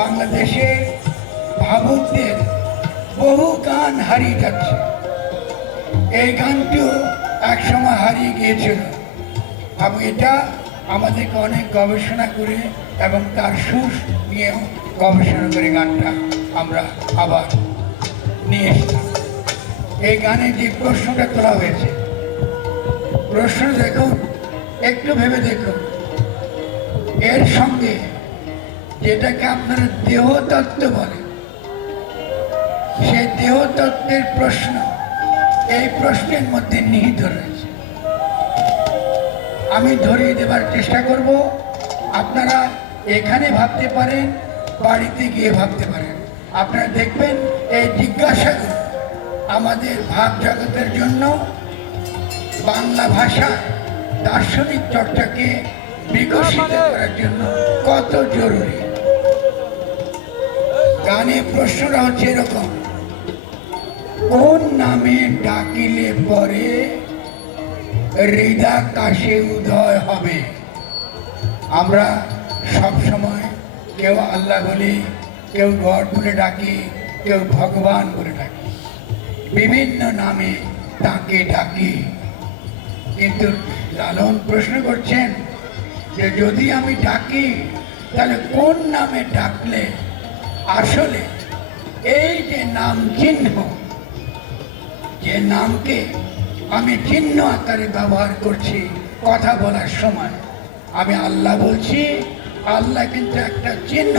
বাংলাদেশে ভাবুকদের বহু গান হারিয়ে যাচ্ছে। এই গানটিও একসময় হারিয়ে গিয়েছিল এবং এটা আমাদেরকে অনেক গবেষণা করে এবং তার সুর নিয়েও গবেষণা করে গানটা আমরা আবার নিয়ে এসেছি। এই গানে যে প্রশ্নটা তোলা হয়েছে, প্রশ্ন দেখুন, একটু ভেবে দেখুন, এর সঙ্গে যেটাকে আপনারা দেহতত্ত্ব বলেন, সেই দেহতত্ত্বের প্রশ্ন এই প্রশ্নের মধ্যে নিহিত রয়েছে। আমি ধরিয়ে দেবার চেষ্টা করব, আপনারা এখানে ভাবতে পারেন, বাড়িতে গিয়ে ভাবতে পারেন। আপনারা দেখবেন এই জিজ্ঞাসাগুলো আমাদের ভাব জগতের জন্য, বাংলা ভাষা দার্শনিক চর্চাকে বিকশিত করার জন্য কত জরুরি। গানে প্রশ্নটা হচ্ছে এরকম: কোন নামে ডাকিলে পরে হৃদাকাশে উদয় হবে? আমরা সব সময় কেউ আল্লাহ বলি, কেউ গড বলে ডাকি, কেউ ভগবান বলে ডাকি, বিভিন্ন নামে তাকে ডাকি। কিন্তু লালন প্রশ্ন করছেন যে যদি আমি ডাকি তাহলে কোন নামে ডাকলে আসলে এই যে নাম চিহ্ন, যে নামকে আমি চিহ্ন আকারে ব্যবহার করছি কথা বলার সময়, আমি আল্লাহ বলছি, আল্লাহ কিন্তু একটা চিহ্ন।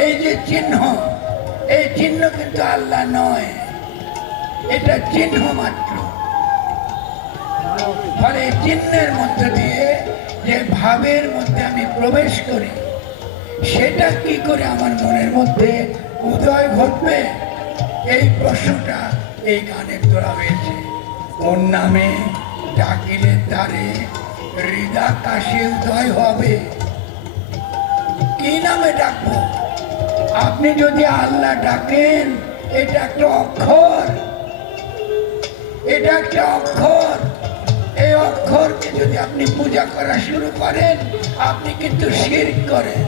এই যে চিহ্ন, এই চিহ্ন কিন্তু আল্লাহ নয়, এটা চিহ্ন মাত্র। ফলে এই চিহ্নের মধ্যে দিয়ে যে ভাবের মধ্যে আমি প্রবেশ করি, সেটা কি করে আমার মনের মধ্যে উদয় ঘটবে, এই প্রশ্নটা এই গানে তোলা হয়েছে। কোন নামে ডাকিলে তারে হৃদাকাশে উদয় হবে? কি নামে ডাকবো? আপনি যদি আল্লাহ ডাকেন, এটা একটা অক্ষর, এটা একটা অক্ষর। এই অক্ষরকে যদি আপনি পূজা করা শুরু করেন, আপনি কিন্তু শিরক করেন।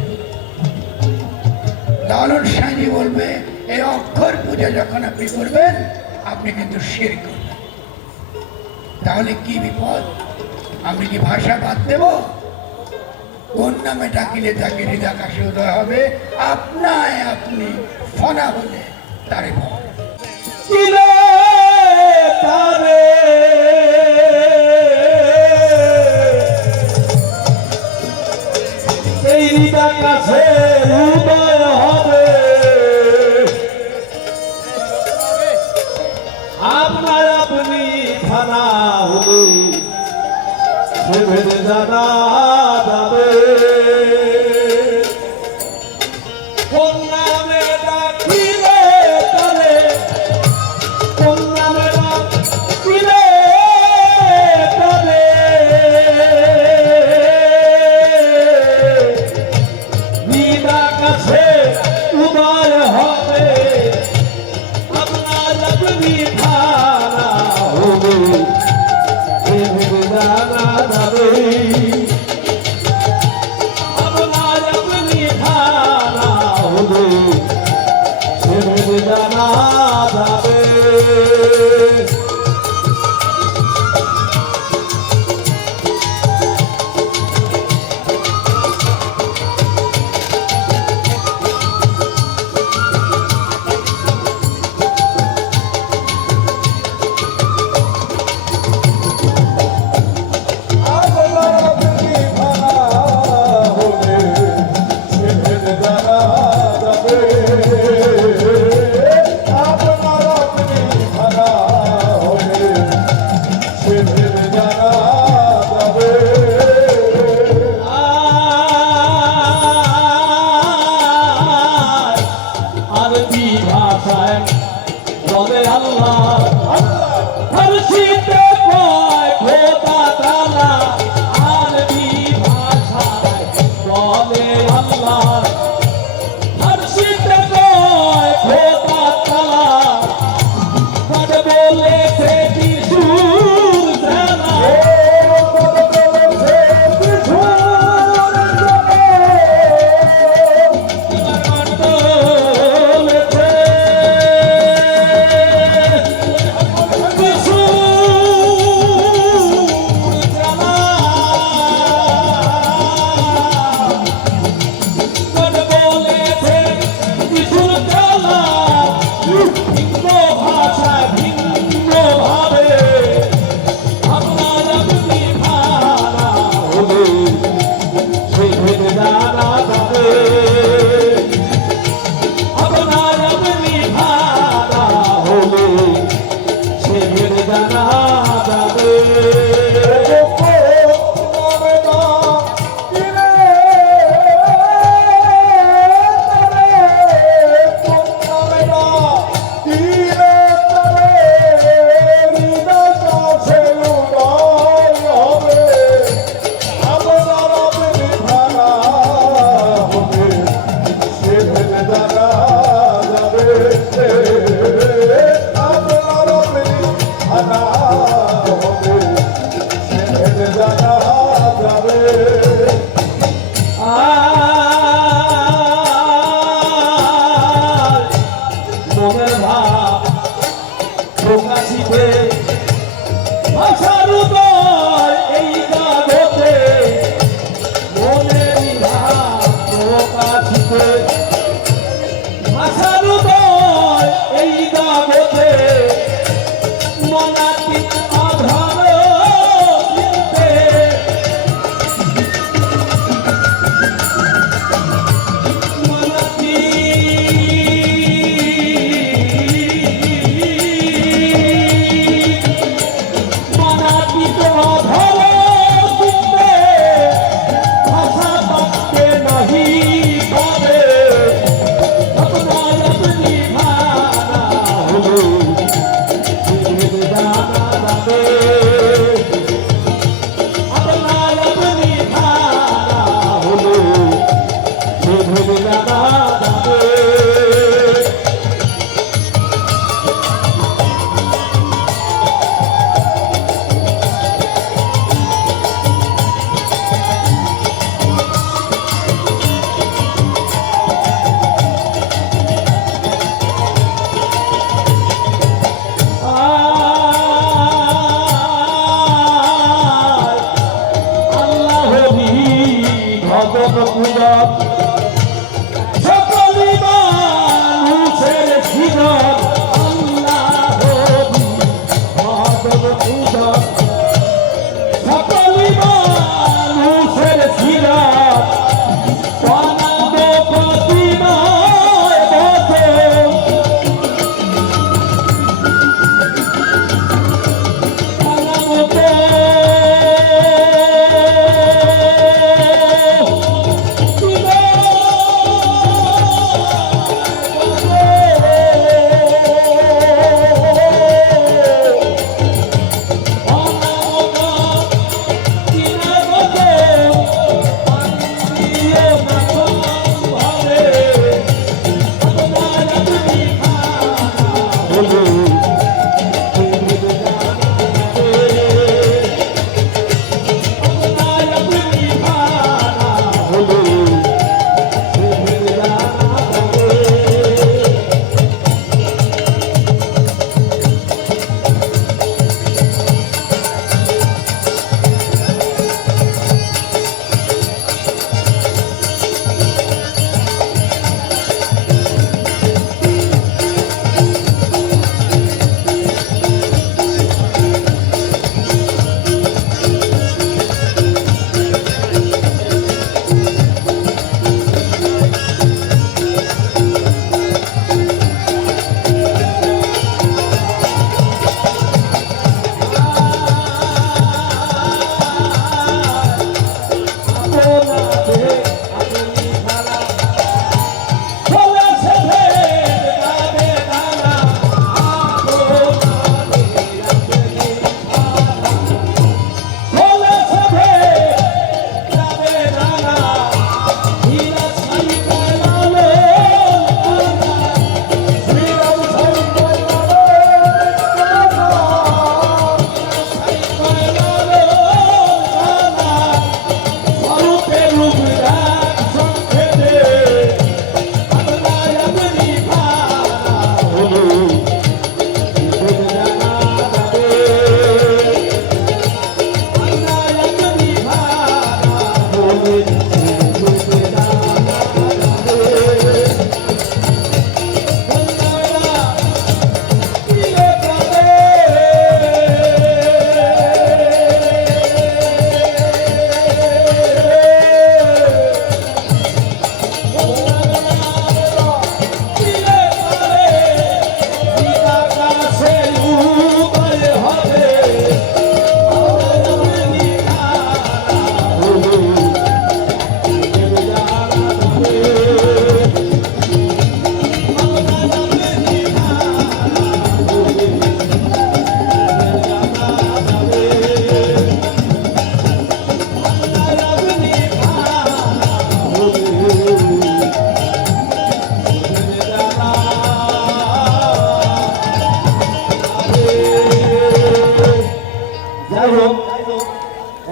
লালন সাঁজি বলবে, এই অক্ষর পূজা যখন আপনি করবেন, আপনি কিন্তু শিরক করবেন। তাহলে কি বিপদ? আমি কি ভাষা বাদ দেব? কোন নামে ডাকিলে তাকে হৃদাকাশে উদয় হবে? আপনায় আপনি ফনা হলে তারে কাছে উদয় হবে, আপনার আপনি থানা হলে সেভেদ জানা যাবে। কোন নামে ডাকিলে তারে, কোন নামে ডাকিলে তারে কাছে উদয় হবে, আপনার আপনি থানা হবে, জানা যাবে। আপনার আপনি থানা হবে, জানা যাবে। কাছে ভাষার উদয় এই জগতে মনাতীত আধার চিনতে মনাতীত আধার চিনতে ভাষা বাক্যে নহি পাবে अपना अपनी भाना हो जाना दे अपना अपनी भाना हो जाना दे সকলি মানুষের জীবন আল্লাহ মাধব পূজা সকলি মানুষের জীবন প্রণাম প্রতিমায় বসে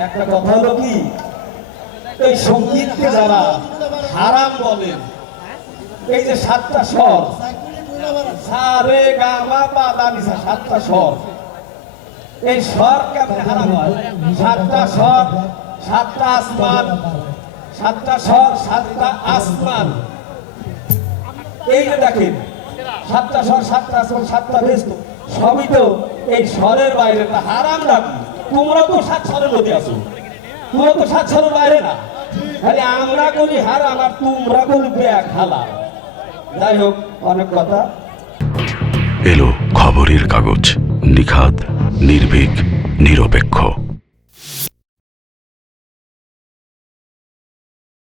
একটা কথা হলো কি, এই সঙ্গীতকে যারা হারাম বলেন, এই যে সাতটা স্বর, সা রে গা মা পা দা নি সা, সাতটা স্বর, এই স্বর কেমন হারাম হয়? সাতটা স্বর, সাতটা আসমান, সাতটা স্বর, সাতটা আসমান। এই যে দেখেন সাতটা স্বর, সাতটা আসমান, সাতটা বেশ, সবই তো এই স্বরের বাইরে না, হারাম রাখি। তোমরা তো সাত স্বরের মধ্যে আছো, তোমরা তো সাত স্বরের বাইরে না। খালি আমরা করি হারাম আর তোমরা করি ব্যাগ হালাল। যাই হোক, অনেক কথা। এলো খবরের কাগজ, নিখাদ, নির্ভীক, নিরপেক্ষ।